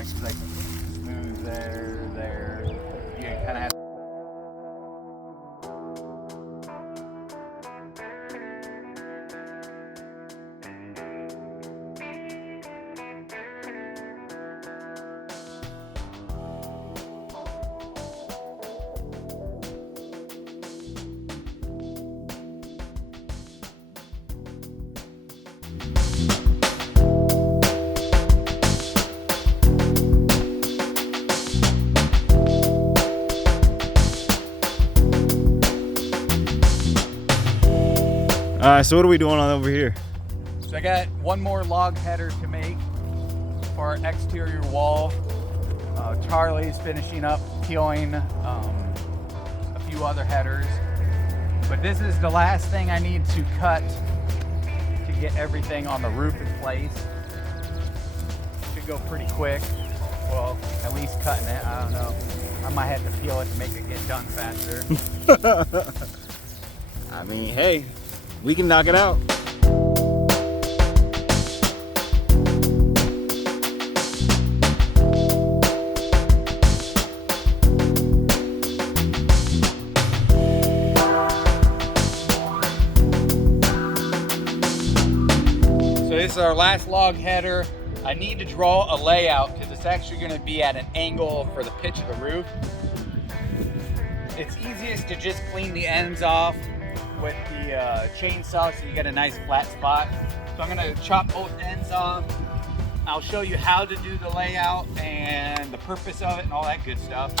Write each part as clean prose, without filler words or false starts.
It's like smooth there. You kind of have. All right, so what are we doing on over here? So I got one more log header to make for our exterior wall. Charlie's finishing up peeling a few other headers. But this is the last thing I need to cut to get everything on the roof in place. Should go pretty quick. Well, at least cutting it, I don't know. I might have to peel it to make it get done faster. I mean, hey, we can knock it out. So this is our last log header. I need to draw a layout because it's actually going to be at an angle for the pitch of the roof. It's easiest to just clean the ends off with the chainsaw so you get a nice flat spot. So I'm going to chop both ends off. I'll show you how to do the layout and the purpose of it and all that good stuff.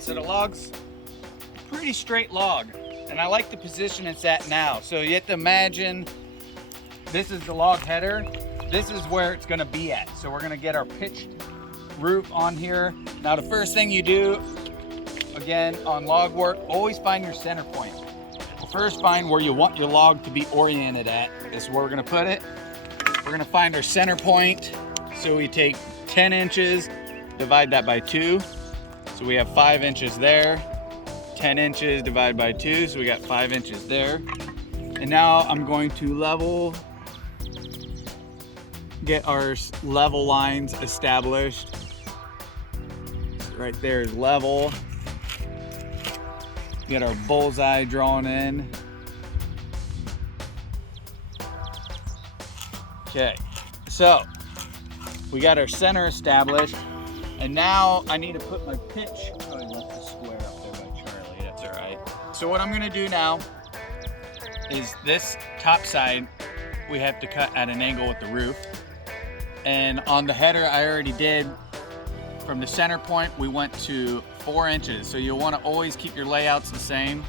So the log's a pretty straight log, and I like the position it's at now. So you have to imagine this is the log header. This is where it's gonna be at. So we're gonna get our pitched roof on here. Now the first thing you do, again, on log work, always find your center point. First find where you want your log to be oriented at. This is where we're gonna put it. We're gonna find our center point. So we take 10 inches, divide that by 2. So we have 5 inches there, 10 inches divided by 2, so we got 5 inches there. And now I'm going to get our level lines established. Right there is level. Get our bullseye drawn in. Okay, so we got our center established. And now I need to put my pitch. Oh, I left the square up there by Charlie. That's all right. So what I'm gonna do now is this top side we have to cut at an angle with the roof. And on the header I already did, from the center point we went to 4 inches. So you'll want to always keep your layouts the same.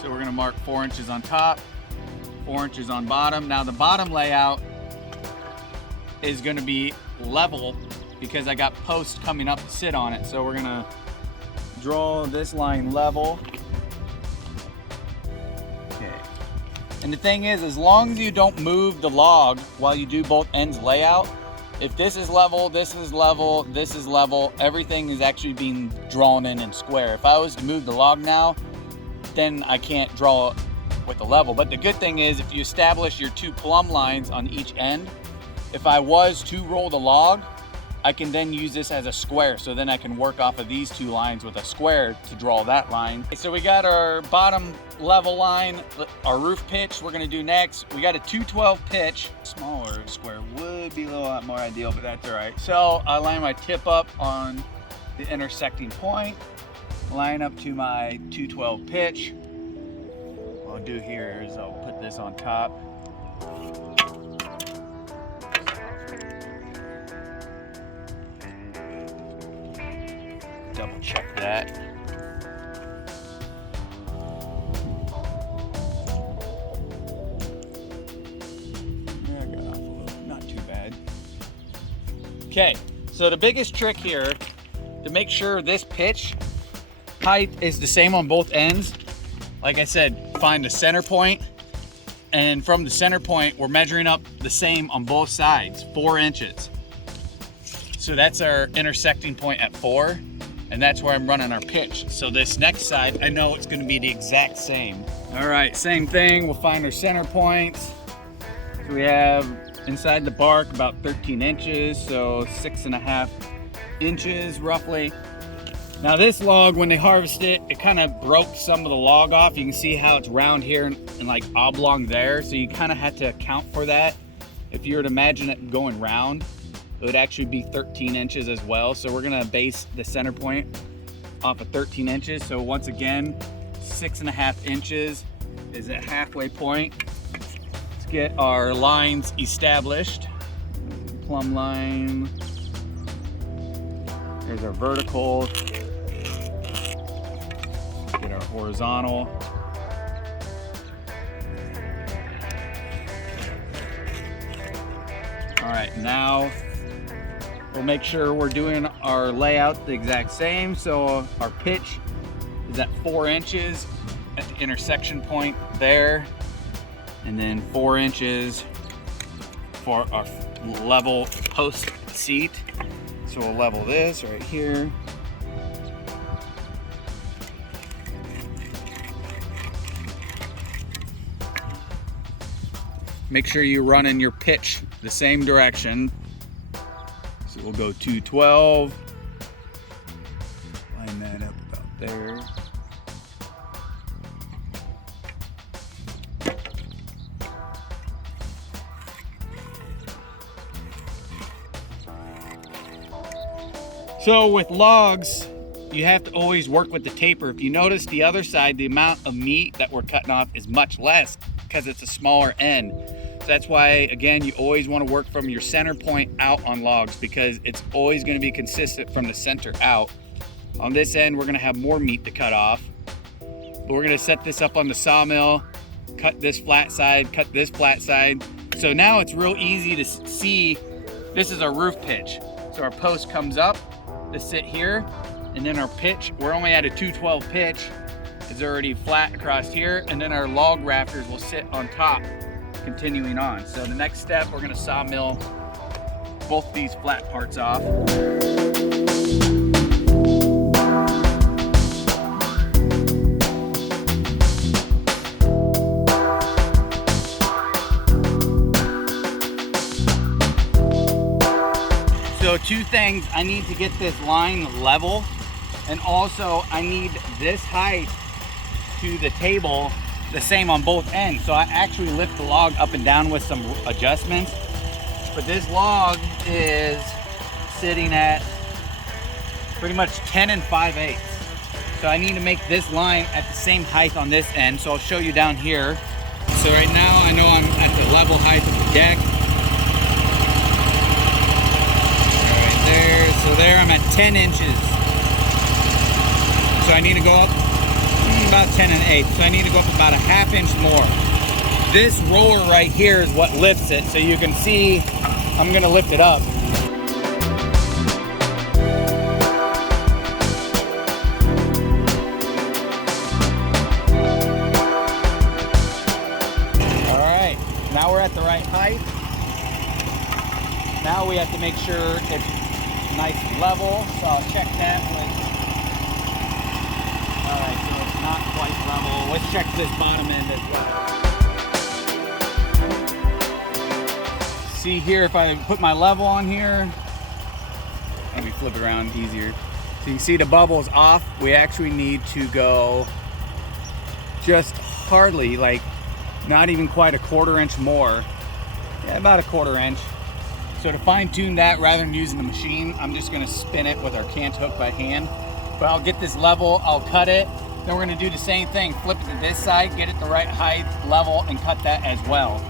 So we're gonna mark 4 inches on top, 4 inches on bottom. Now the bottom layout is gonna be level because I got posts coming up to sit on it. So we're gonna draw this line level. Okay. And the thing is, as long as you don't move the log while you do both ends layout, if this is level, this is level, this is level, everything is actually being drawn in square. If I was to move the log now, then I can't draw with the level. But the good thing is, if you establish your 2 plumb lines on each end, if I was to roll the log, I can then use this as a square. So then I can work off of these 2 lines with a square to draw that line. So we got our bottom level line, our roof pitch we're gonna do next. We got a 212 pitch. Smaller square would be a little lot more ideal, but that's all right. So I line my tip up on the intersecting point, line up to my 212 pitch. What I'll do here is I'll put this on top. double check that. Yeah, I got off a little, not too bad. Okay, so the biggest trick here to make sure this pitch height is the same on both ends, like I said, find the center point, and from the center point we're measuring up the same on both sides, 4 inches. So that's our intersecting point at 4, and that's where I'm running our pitch. So this next side, I know it's going to be the exact same. All right, same thing, we'll find our center points. So we have inside the bark about 13 inches, so 6.5 inches roughly. Now this log, when they harvest it, it kind of broke some of the log off. You can see how it's round here and like oblong there. So you kind of have to account for that. If you were to imagine it going round, it would actually be 13 inches as well. So we're gonna base the center point off of 13 inches. So once again, 6.5 inches is at halfway point. Let's get our lines established. Plumb line. Here's our vertical. Get our horizontal. All right, now we'll make sure we're doing our layout the exact same. So our pitch is at 4 inches at the intersection point there, and then 4 inches for our level post seat. So we'll level this right here. Make sure you're running your pitch the same direction. So we'll go 212. Line that up about there. So with logs, you have to always work with the taper. If you notice the other side, the amount of meat that we're cutting off is much less because it's a smaller end. So that's why, again, you always want to work from your center point out on logs because it's always going to be consistent from the center out. On this end, we're going to have more meat to cut off. But we're going to set this up on the sawmill, cut this flat side, cut this flat side. So now it's real easy to see. This is our roof pitch. So our post comes up to sit here, and then our pitch, we're only at a 212 pitch, is already flat across here, and then our log rafters will sit on top, continuing on. So the next step, we're gonna sawmill both these flat parts off. So 2 things, I need to get this line level, and also I need this height to the table the same on both ends. So I actually lift the log up and down with some adjustments, but this log is sitting at pretty much 10 5/8. So I need to make this line at the same height on this end. So I'll show you down here. So right now I know I'm at the level height of the deck. There, so there I'm at 10 inches. So I need to go up about 10 1/8. So I need to go up about a ½ inch more. This roller right here is what lifts it. So you can see I'm gonna lift it up. All right, now we're at the right height. Now we have to make sure it's nice and level, so I'll check that with, all right, so it's not quite level. Let's check this bottom end as well. See here, if I put my level on here, let me flip it around easier. So you can see the bubbles off. We actually need to go just hardly, like not even quite a ½ inch more. Yeah, about a ½ inch. So to fine tune that, rather than using the machine, I'm just gonna spin it with our cant hook by hand. But I'll get this level, I'll cut it. Then we're gonna do the same thing, flip it to this side, get it the right height, level, and cut that as well.